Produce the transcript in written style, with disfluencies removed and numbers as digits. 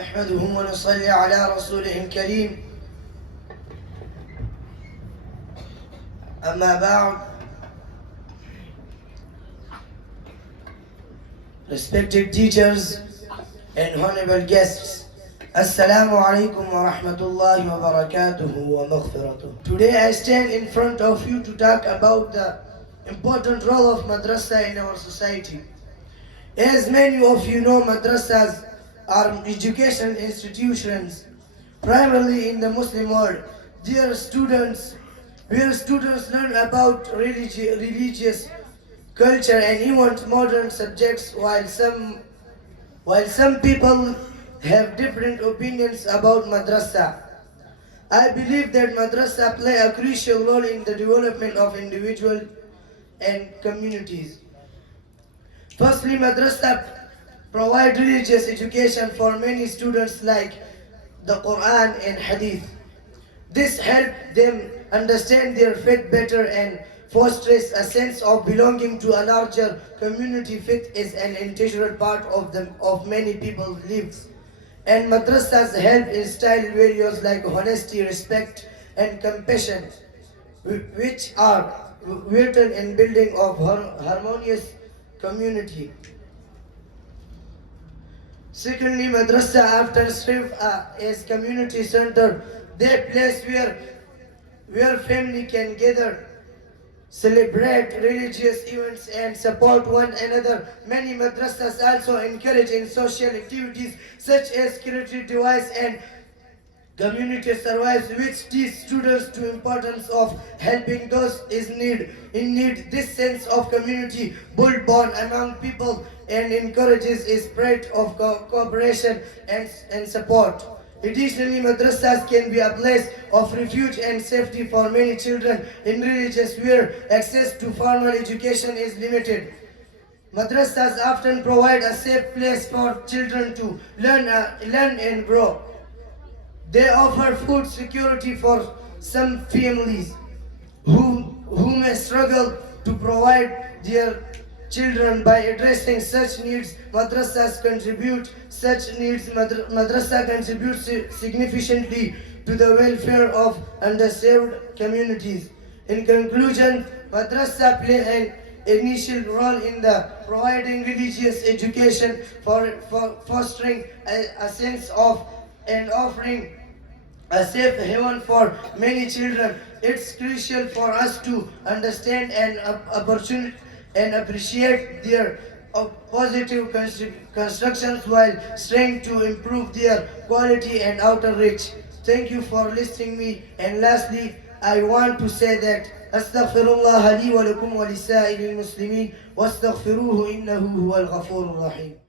نحمده ونصلي على رسوله الكريم أما بعد. Respected teachers and honorable guests, السلام عليكم ورحمة الله وبركاته ومغفرته. Today I stand in front of you to talk about the important role of madrasa in our society. As many of you know, madrasas are education institutions primarily in the Muslim world. Where students learn about religious culture and even modern subjects, while some people have different opinions about madrasa. I believe that madrasa play a crucial role in the development of individuals and communities. Firstly, madrasa provide religious education for many students like the Qur'an and Hadith. This helps them understand their faith better and fosters a sense of belonging to a larger community. Faith is an integral part of many people's lives. And madrasas help instill values like honesty, respect, and compassion, which are vital in building of harmonious community. Secondly, madrasa often serve as community center, that place where family can gather, celebrate religious events, and support one another. Many madrasas also encourage in social activities such as charity device and community service, which teach students the importance of helping those in need. This sense of community builds bond among people and encourages a spirit of cooperation and support. Additionally, madrasas can be a place of refuge and safety for many children in religions where access to formal education is limited. Madrasas often provide a safe place for children to learn and grow. They offer food security for some families who may struggle to provide their children. By addressing such needs, madrasa contributes significantly to the welfare of underserved communities. In conclusion, madrasa play an initial role in the providing religious education, for fostering a sense of and offering a safe haven for many children. It's crucial for us to understand and appreciate their positive constructions while striving to improve their quality and outreach. Thank you for listening me. And lastly, I want to say that astaghfirullah li wa lakum wa lisa'iril muslimin wastaghfiruhu innahu huwal ghafurur rahim.